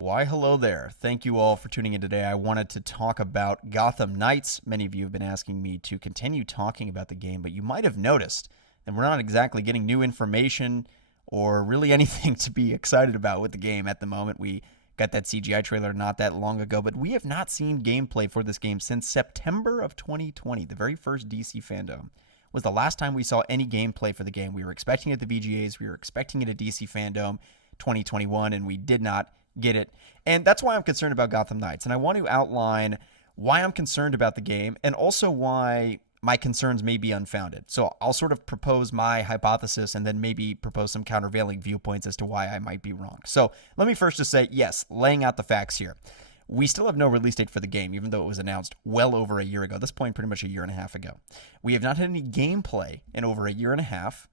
Why, hello there. Thank you all for tuning in today. I wanted to talk about Gotham Knights. Many of you have been asking me to continue talking about the game, but you might have noticed that we're not exactly getting new information or really anything to be excited about with the game at the moment. We got that CGI trailer not that long ago, but we have not seen gameplay for this game since September of 2020. The very first DC fandom was the last time we saw any gameplay for the game. We were expecting it at the VGAs, we were expecting it at DC fandom 2021, and we did not get it. And that's why I'm concerned about Gotham Knights. And I want to outline why I'm concerned about the game and also why my concerns may be unfounded. So I'll sort of propose my hypothesis and then maybe propose some countervailing viewpoints as to why I might be wrong. So let me first just say, yes, laying out the facts here. We still have no release date for the game, even though it was announced well over a year ago. At this point, pretty much a year and a half ago. We have not had any gameplay in over a year and a half.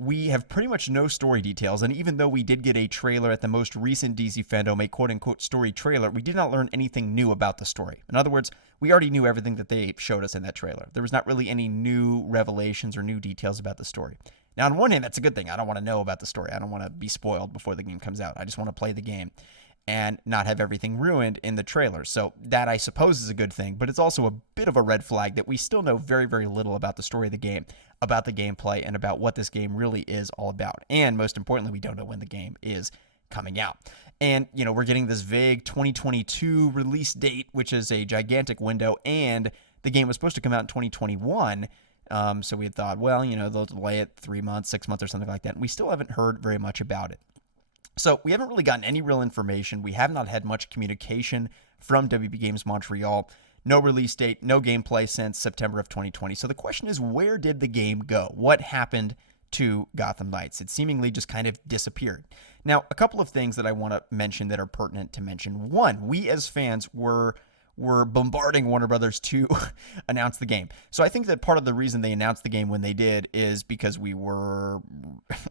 We have pretty much no story details, and even though we did get a trailer at the most recent DC fandom, a quote-unquote story trailer, we did not learn anything new about the story. In other words, we already knew everything that they showed us in that trailer. There was not really any new revelations or new details about the story. Now, on one hand, that's a good thing. I don't want to know about the story. I don't want to be spoiled before the game comes out. I just want to play the game and not have everything ruined in the trailer. So that, I suppose, is a good thing, but it's also a bit of a red flag that we still know very, very little about the story of the game, about the gameplay, and about what this game really is all about. And most importantly, we don't know when the game is coming out. And, we're getting this vague 2022 release date, which is a gigantic window, and the game was supposed to come out in 2021. So we had thought, well, they'll delay it 3 months, 6 months, or something like that. And we still haven't heard very much about it. So we haven't really gotten any real information. We have not had much communication from WB Games Montreal. No release date, no gameplay since September of 2020. So the question is, where did the game go? What happened to Gotham Knights? It seemingly just kind of disappeared. Now, a couple of things that I want to mention that are pertinent to mention. One, we as fans were bombarding Warner Brothers to announce the game. So I think that part of the reason they announced the game when they did is because we were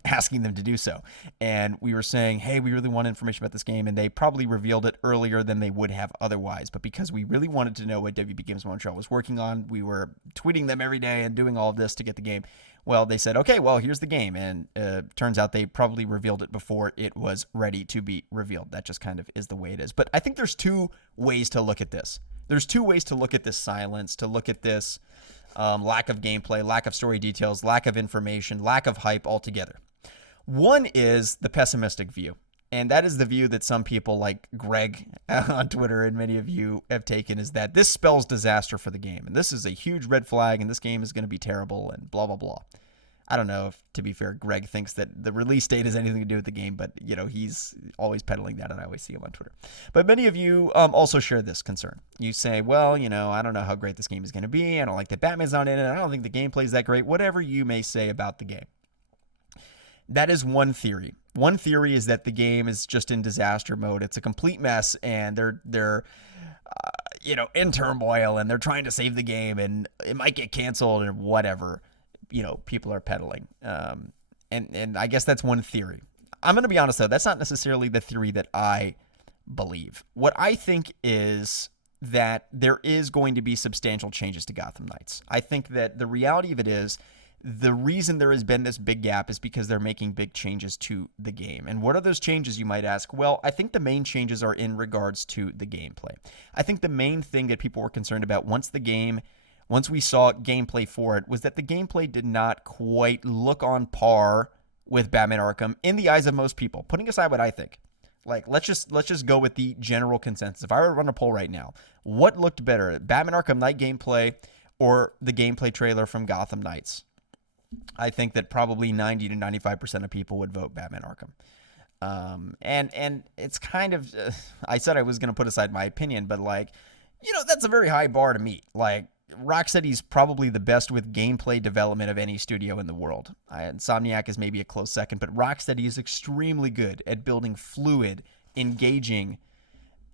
asking them to do so. And we were saying, hey, we really want information about this game. And they probably revealed it earlier than they would have otherwise. But because we really wanted to know what WB Games Montreal was working on, we were tweeting them every day and doing all of this to get the game. Well, they said, okay, well, here's the game. And turns out they probably revealed it before it was ready to be revealed. That just kind of is the way it is. But I think there's two ways to look at this. There's two ways to look at this silence, to look at this lack of gameplay, lack of story details, lack of information, lack of hype altogether. One is the pessimistic view. And that is the view that some people like Greg on Twitter and many of you have taken, is that this spells disaster for the game. And this is a huge red flag and this game is going to be terrible and blah, blah, blah. I don't know if, to be fair, Greg thinks that the release date has anything to do with the game, but, he's always peddling that and I always see him on Twitter. But many of you also share this concern. You say, well, I don't know how great this game is going to be. I don't like that Batman's not in it. I don't think the gameplay is that great. Whatever you may say about the game. That is one theory. One theory is that the game is just in disaster mode. It's a complete mess, and they're in turmoil, and they're trying to save the game, and it might get canceled or whatever. People are peddling, and I guess that's one theory. I'm going to be honest though, that's not necessarily the theory that I believe. What I think is that there is going to be substantial changes to Gotham Knights. I think that the reality of it is, the reason there has been this big gap is because they're making big changes to the game. And what are those changes, you might ask? Well, I think the main changes are in regards to the gameplay. I think the main thing that people were concerned about once we saw gameplay for it was that the gameplay did not quite look on par with Batman Arkham in the eyes of most people. Putting aside what I think. Let's just go with the general consensus. If I were to run a poll right now, what looked better, Batman Arkham Knight gameplay or the gameplay trailer from Gotham Knights? I think that probably 90 to 95% of people would vote Batman Arkham. And it's kind of, I said I was going to put aside my opinion, but that's a very high bar to meet. Rocksteady's probably the best with gameplay development of any studio in the world. Insomniac is maybe a close second, but Rocksteady is extremely good at building fluid, engaging,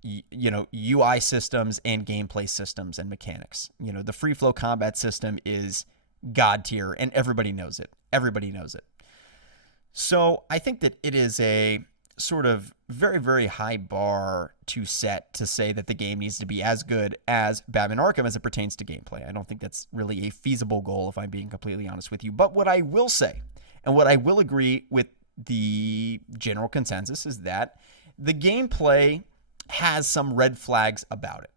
UI systems and gameplay systems and mechanics. The free flow combat system is God tier, and everybody knows it. Everybody knows it. So I think that it is a sort of very, very high bar to set to say that the game needs to be as good as Batman Arkham as it pertains to gameplay. I don't think that's really a feasible goal, if I'm being completely honest with you. But what I will say, and what I will agree with the general consensus, is that the gameplay has some red flags about it.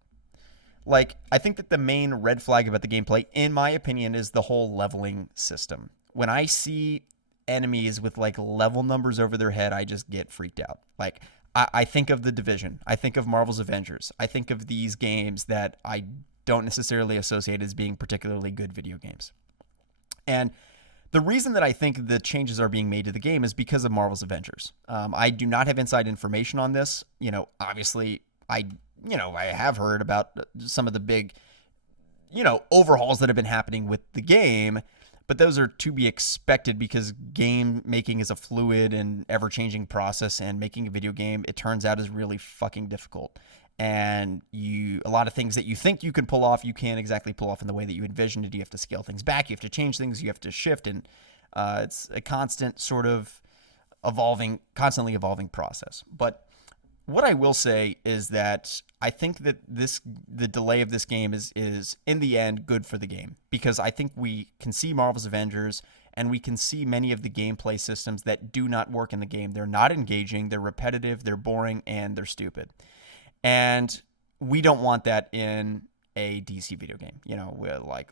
Like, I think that the main red flag about the gameplay, in my opinion, is the whole leveling system. When I see enemies with like level numbers over their head, I just get freaked out. Like, I think of The Division. I think of Marvel's Avengers. I think of these games that I don't necessarily associate as being particularly good video games. And the reason that I think the changes are being made to the game is because of Marvel's Avengers. I do not have inside information on this. Obviously, I have heard about some of the big, overhauls that have been happening with the game, but those are to be expected because game making is a fluid and ever-changing process, and making a video game, it turns out, is really fucking difficult. And a lot of things that you think you can pull off, you can't exactly pull off in the way that you envisioned it. You have to scale things back, you have to change things, you have to shift, and it's a constant sort of constantly evolving process. But what I will say is that I think that the delay of this game is in the end good for the game, because I think we can see Marvel's Avengers and we can see many of the gameplay systems that do not work in the game. They're not engaging, they're repetitive, they're boring, and they're stupid. And we don't want that in a DC video game.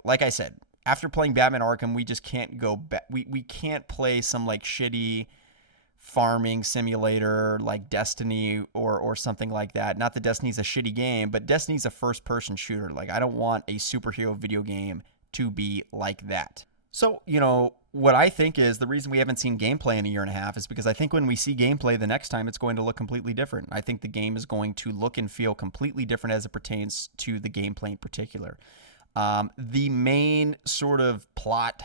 Like I said, after playing Batman Arkham, we just can't go back. We can't play some like shitty farming simulator like Destiny or something like that. Not that Destiny's a shitty game, but Destiny's a first-person shooter. Like, I don't want a superhero video game to be like that. So, what I think is the reason we haven't seen gameplay in a year and a half is because I think when we see gameplay the next time, it's going to look completely different. I think the game is going to look and feel completely different as it pertains to the gameplay in particular. The main sort of plot,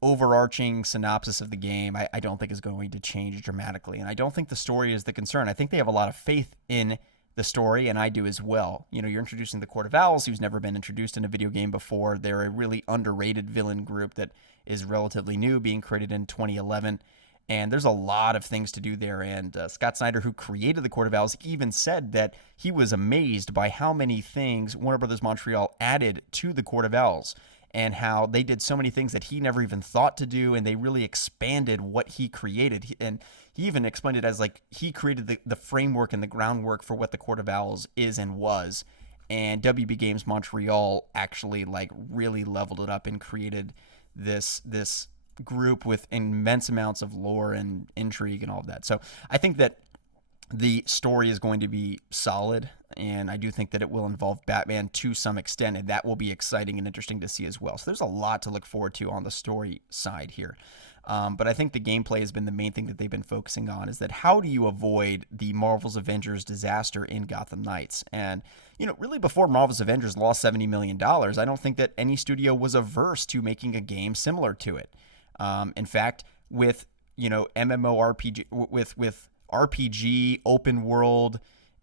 overarching synopsis of the game, I don't think is going to change dramatically. And I don't think the story is the concern. I think they have a lot of faith in the story, and I do as well. You're introducing the Court of Owls, who's never been introduced in a video game before. They're a really underrated villain group that is relatively new, being created in 2011. And there's a lot of things to do there. And Scott Snyder, who created the Court of Owls, even said that he was amazed by how many things Warner Brothers Montreal added to the Court of Owls, and how they did so many things that he never even thought to do, and they really expanded what he created. And he even explained it as like he created the framework and the groundwork for what the Court of Owls is and was. And WB Games Montreal actually like really leveled it up and created this group with immense amounts of lore and intrigue and all of that. So I think that the story is going to be solid, and I do think that it will involve Batman to some extent, and that will be exciting and interesting to see as well. So there's a lot to look forward to on the story side here. But I think the gameplay has been the main thing that they've been focusing on, is that how do you avoid the Marvel's Avengers disaster in Gotham Knights? And, really before Marvel's Avengers lost $70 million, I don't think that any studio was averse to making a game similar to it. In fact, with, MMORPG, with RPG open world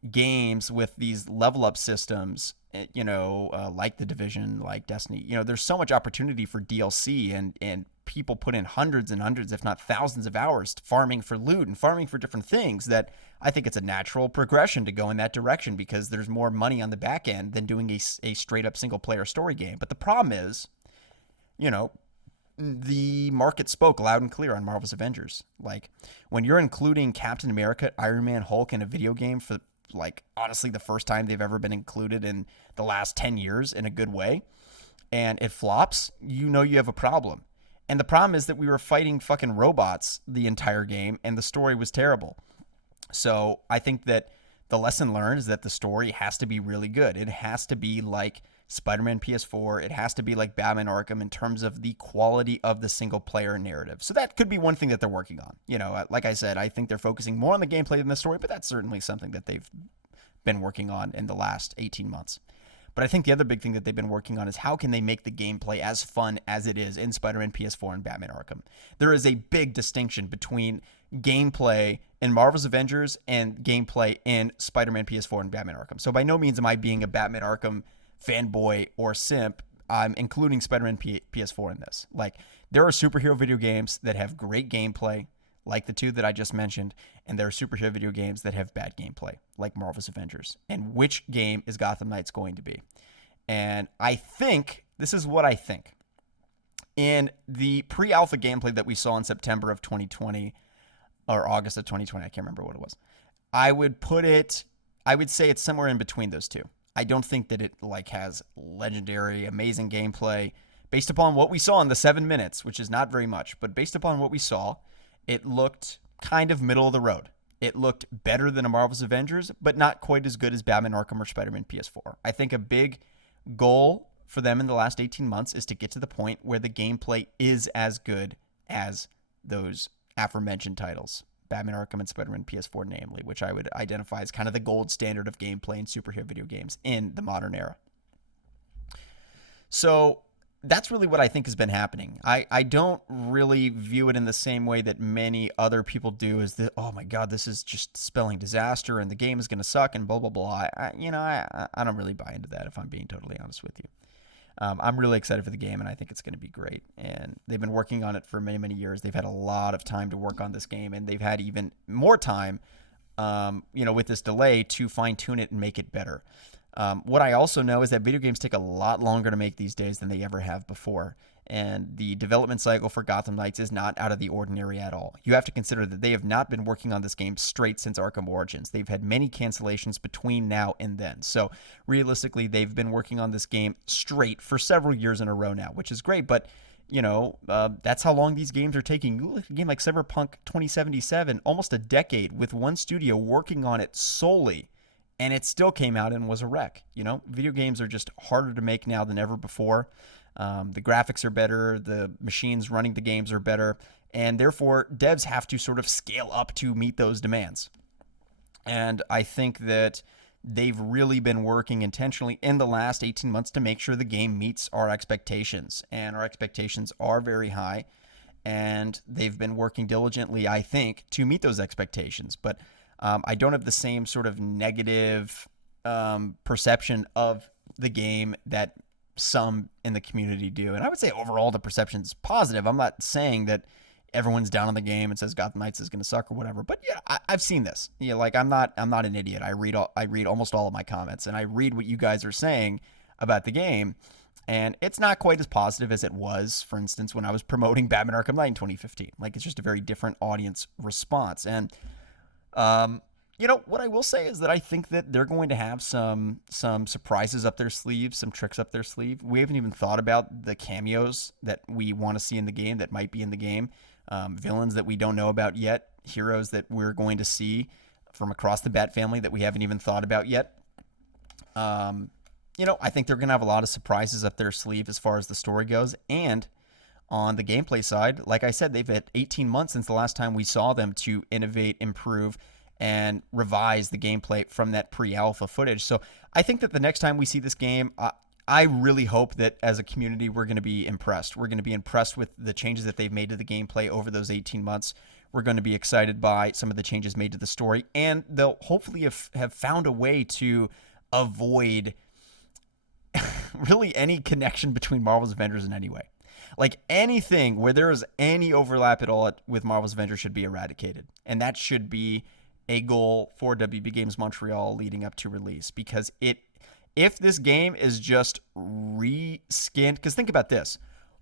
games with these level up systems, like The Division, like Destiny, there's so much opportunity for DLC, and people put in hundreds and hundreds, if not thousands of hours farming for loot and farming for different things, that I think it's a natural progression to go in that direction, because there's more money on the back end than doing a straight up single player story game. But the problem is, the market spoke loud and clear on Marvel's Avengers. Like, when you're including Captain America, Iron Man, Hulk in a video game for, like, honestly, the first time they've ever been included in the last 10 years in a good way, and it flops, you have a problem. And the problem is that we were fighting fucking robots the entire game, and the story was terrible. So I think that the lesson learned is that the story has to be really good. It has to be like Spider-Man PS4. It has to be like Batman Arkham in terms of the quality of the single-player narrative. So that could be one thing that they're working on. Like I said, I think they're focusing more on the gameplay than the story, but that's certainly something that they've been working on in the last 18 months. But I think the other big thing that they've been working on is how can they make the gameplay as fun as it is in Spider-Man PS4 and Batman Arkham. There is a big distinction between gameplay in Marvel's Avengers and gameplay in Spider-Man PS4 and Batman Arkham. So by no means am I being a Batman Arkham fanboy or simp. I'm including Spider-Man PS4 in this. Like, there are superhero video games that have great gameplay, like the two that I just mentioned, and there are superhero video games that have bad gameplay, like Marvel's Avengers. And which game is Gotham Knights going to be? And I think, this is what I think. In the pre-alpha gameplay that we saw in September of 2020, or August of 2020, I can't remember what it was, I would put it, I would say it's somewhere in between those two. I don't think that it like has legendary, amazing gameplay. Based upon what we saw in the 7 minutes, which is not very much, but based upon what we saw, it looked kind of middle of the road. It looked better than a Marvel's Avengers, but not quite as good as Batman Arkham or Spider-Man PS4. I think a big goal for them in the last 18 months is to get to the point where the gameplay is as good as those aforementioned titles, Batman Arkham and Spider-Man PS4 namely, which I would identify as kind of the gold standard of gameplay in superhero video games in the modern era. So that's really what I think has been happening. I don't really view it in the same way that many other people do, as that, oh my God, this is just spelling disaster and the game is going to suck and blah, blah, blah. I don't really buy into that, if I'm being totally honest with you. I'm really excited for the game, and I think it's going to be great. And they've been working on it for many, many years. They've had a lot of time to work on this game, and they've had even more time, with this delay to fine-tune it and make it better. What I also know is that video games take a lot longer to make these days than they ever have before. And the development cycle for Gotham Knights is not out of the ordinary at all. You have to consider that they have not been working on this game straight since Arkham Origins. They've had many cancellations between now and then. So realistically, they've been working on this game straight for several years in a row now, which is great. But, that's how long these games are taking. You look at a game like Cyberpunk 2077, almost a decade with one studio working on it solely. And it still came out and was a wreck. Video games are just harder to make now than ever before. The graphics are better, the machines running the games are better, and therefore devs have to sort of scale up to meet those demands. And I think that they've really been working intentionally in the last 18 months to make sure the game meets our expectations. And our expectations are very high, and they've been working diligently, I think, to meet those expectations. But I don't have the same sort of negative perception of the game that some in the community do. And I would say overall the perception is positive. I'm not saying that everyone's down on the game and says Gotham Knights is going to suck or whatever. But yeah, I've seen this. I'm not an idiot. I read almost all of my comments, and I read what you guys are saying about the game. And it's not quite as positive as it was, for instance, when I was promoting Batman Arkham Knight in 2015. It's just a very different audience response. And what I will say is that I think that they're going to have some surprises up their sleeve, some tricks up their sleeve. We haven't even thought about the cameos that we want to see in the game, that might be in the game, villains that we don't know about yet, heroes that we're going to see from across the Bat family that we haven't even thought about yet. I think they're going to have a lot of surprises up their sleeve as far as the story goes. And on the gameplay side, like I said, they've had 18 months since the last time we saw them to innovate, improve, and revise the gameplay from that pre-alpha footage. So I think that the next time we see this game, I really hope that as a community, we're going to be impressed. We're going to be impressed with the changes that they've made to the gameplay over those 18 months. We're going to be excited by some of the changes made to the story, and they'll hopefully have found a way to avoid really any connection between Marvel's Avengers in any way. Anything where there is any overlap at all with Marvel's Avengers should be eradicated. And that should be a goal for WB Games Montreal leading up to release, because if this game is just reskinned, because think about this,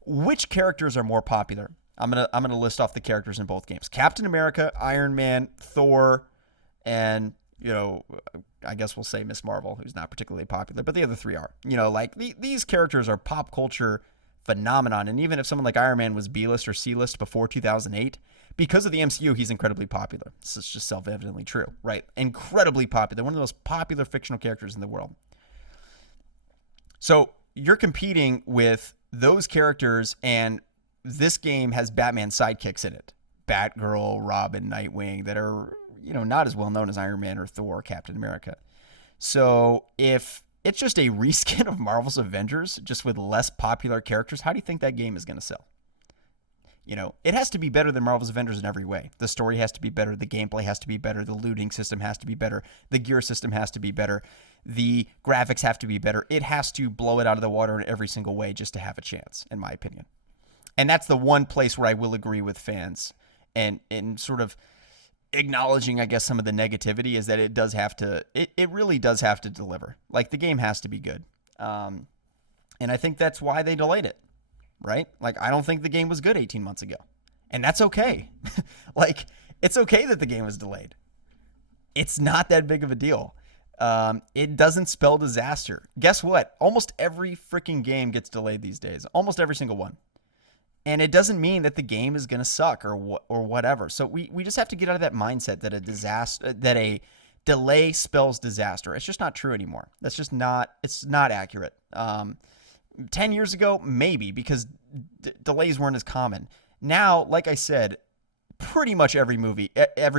which characters are more popular? I'm gonna list off the characters in both games: Captain America, Iron Man, Thor, and I guess we'll say Miss Marvel, who's not particularly popular, but the other three are. These characters are pop culture phenomenon, and even if someone like Iron Man was B-list or C-list before 2008, because of the MCU, he's incredibly popular. This is just self-evidently true, right? Incredibly popular. One of the most popular fictional characters in the world. So you're competing with those characters, and this game has Batman sidekicks in it. Batgirl, Robin, Nightwing, that are, not as well known as Iron Man or Thor or Captain America. So if it's just a reskin of Marvel's Avengers, just with less popular characters, how do you think that game is going to sell? It has to be better than Marvel's Avengers in every way. The story has to be better. The gameplay has to be better. The looting system has to be better. The gear system has to be better. The graphics have to be better. It has to blow it out of the water in every single way just to have a chance, in my opinion. And that's the one place where I will agree with fans and sort of acknowledging, I guess, some of the negativity is that it really does have to deliver. The game has to be good. And I think that's why they delayed it. Right? I don't think the game was good 18 months ago. And that's okay. It's okay that the game was delayed. It's not that big of a deal. It doesn't spell disaster. Guess what? Almost every freaking game gets delayed these days. Almost every single one. And it doesn't mean that the game is going to suck or whatever. So we just have to get out of that mindset that a delay spells disaster. It's just not true anymore. That's just not, it's not accurate. 10 years ago, maybe, because delays weren't as common. Now, like I said, pretty much every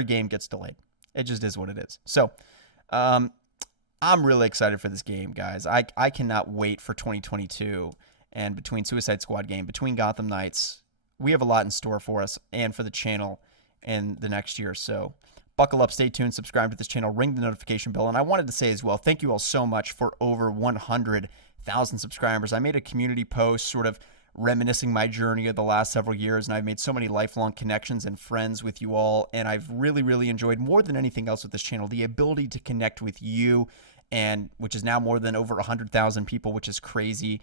game gets delayed. It just is what it is. So, I'm really excited for this game, guys. I cannot wait for 2022. And between Suicide Squad game, between Gotham Knights, we have a lot in store for us and for the channel in the next year. So buckle up, stay tuned, subscribe to this channel, ring the notification bell. And I wanted to say as well, thank you all so much for over 100,000 subscribers. I made a community post sort of reminiscing my journey of the last several years, and I've made so many lifelong connections and friends with you all, and I've really, really enjoyed, more than anything else with this channel, the ability to connect with you, and which is now more than over 100,000 people, which is crazy.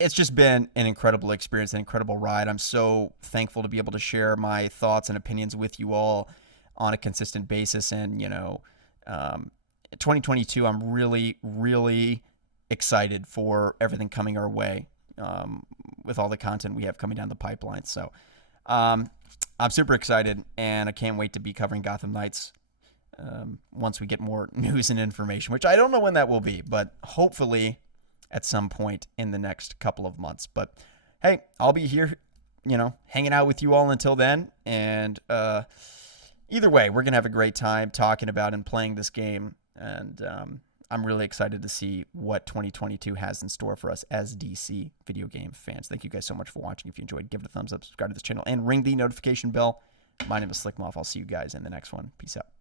It's just been an incredible experience, an incredible ride. I'm so thankful to be able to share my thoughts and opinions with you all on a consistent basis. And, 2022, I'm really, really excited for everything coming our way, with all the content we have coming down the pipeline. So, I'm super excited, and I can't wait to be covering Gotham Knights once we get more news and information, which I don't know when that will be, but hopefully at some point in the next couple of months. But hey, I'll be here, hanging out with you all until then. And either way, we're going to have a great time talking about and playing this game. And I'm really excited to see what 2022 has in store for us as DC video game fans. Thank you guys so much for watching. If you enjoyed, give it a thumbs up, subscribe to this channel, and ring the notification bell. My name is Slick Moth. I'll see you guys in the next one. Peace out.